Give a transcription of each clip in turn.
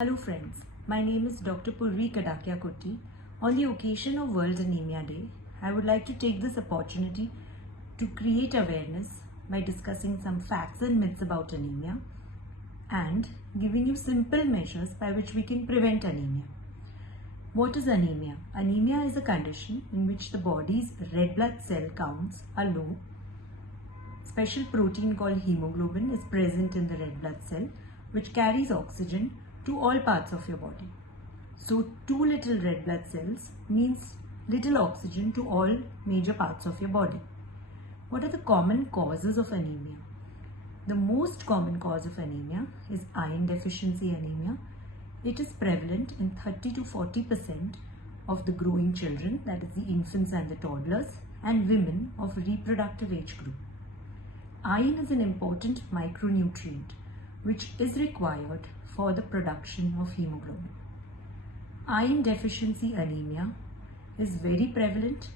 Hello friends, my name is Dr. Purvi Kadakia Kutty. On the occasion of World Anemia Day, I would like to take this opportunity to create awareness by discussing some facts and myths about anemia and giving you simple measures by which we can prevent anemia. What is anemia? Anemia is a condition in which the body's red blood cell counts are low. Special protein called hemoglobin is present in the red blood cell, which carries oxygen to all parts of your body. So too little red blood cells means little oxygen to all major parts of your body. What are the common causes of anemia? The most common cause of anemia is iron deficiency anemia. It is prevalent in 30 to 40% of the growing children, that is the infants and the toddlers, and women of reproductive age group. Iron is an important micronutrient which is required for the production of hemoglobin. Iron deficiency anemia is very prevalent.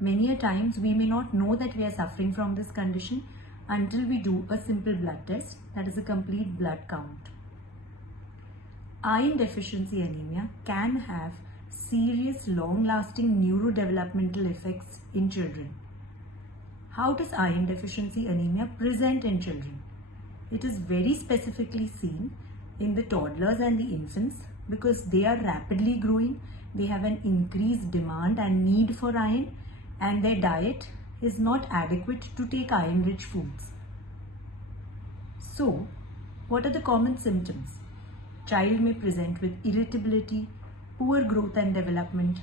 Many a times we may not know that we are suffering from this condition until we do a simple blood test, that is a complete blood count. Iron deficiency anemia can have serious long-lasting neurodevelopmental effects in children. How does iron deficiency anemia present in children? It is very specifically seen in the toddlers and the infants because they are rapidly growing, they have an increased demand and need for iron, and their diet is not adequate to take iron-rich foods. So, what are the common symptoms? Child may present with irritability, poor growth and development,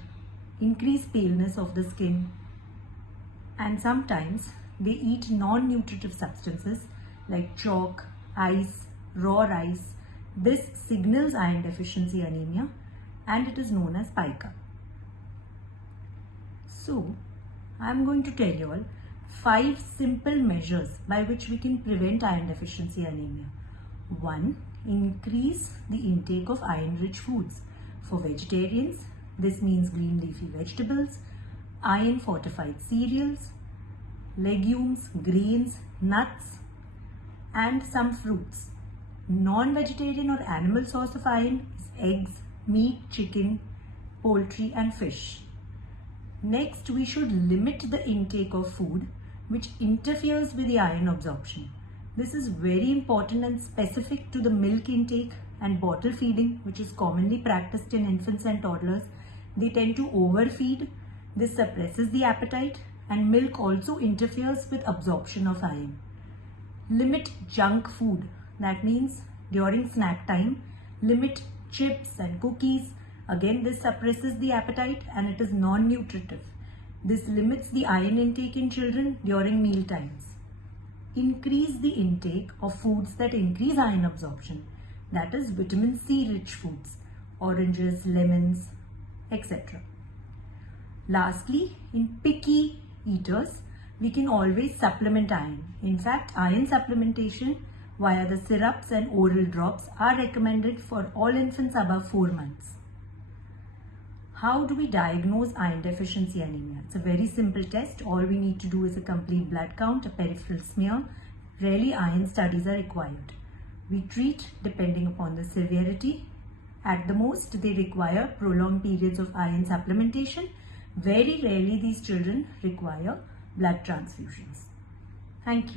increased paleness of the skin, and sometimes they eat non-nutritive substances like chalk, ice, raw rice. This signals iron deficiency anemia and it is known as pica. So, I am going to tell you all 5 simple measures by which we can prevent iron deficiency anemia. 1. Increase the intake of iron-rich foods. For vegetarians, this means green leafy vegetables, iron-fortified cereals, legumes, grains, nuts, and some fruits. Non-vegetarian or animal source of iron is eggs, meat, chicken, poultry and fish. Next, we should limit the intake of food which interferes with the iron absorption. This is very important and specific to the milk intake and bottle feeding, which is commonly practiced in infants and toddlers. They tend to overfeed. This suppresses the appetite, and milk also interferes with absorption of iron. Limit junk food. That means during snack time, limit chips and cookies. Again, this suppresses the appetite and it is non-nutritive. This limits the iron intake in children during meal times. Increase the intake of foods that increase iron absorption. That is vitamin C rich foods, oranges, lemons, etc. Lastly, in picky eaters, we can always supplement iron. In fact, iron supplementation via the syrups and oral drops are recommended for all infants above 4 months. How do we diagnose iron deficiency anemia? It's a very simple test. All we need to do is a complete blood count, a peripheral smear. Rarely iron studies are required. We treat depending upon the severity. At the most, they require prolonged periods of iron supplementation. Very rarely these children require blood transfusions. Thank you.